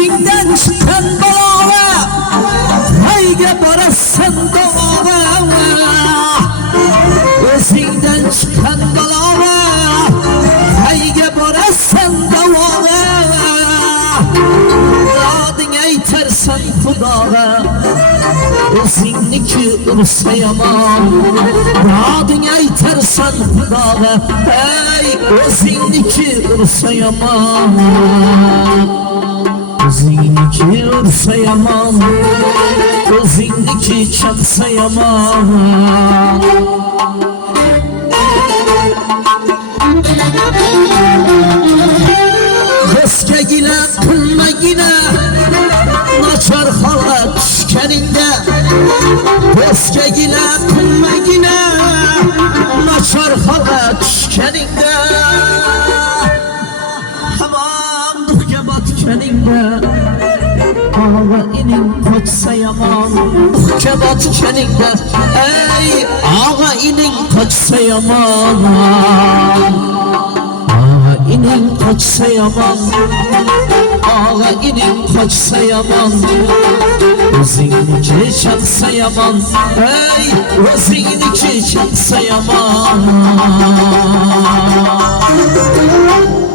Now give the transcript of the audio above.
Özündən çıxan balava Hayge barasın dolava Özündən çıxan balava Hayge barasın dolava Dadın eytersen Xudağa Özünniki ursayamam Dadın eytersen Xudağa Ey özünniki ursayamam Özünniki ursayamam Özünniki çaksayamam Keske gile kılma yine Naçar hala düşkeninde Keske gile kılma yine Naçar hala düşkeninde Hamamdık gebat keninde Ağa inin kaçsa yaman Kebat keninde Ey ağa inin kaçsa yaman İnin kaçsa yaman Ağa inin kaçsa yaman Özünniki çaksa yaman Ey özünniki çaksa yaman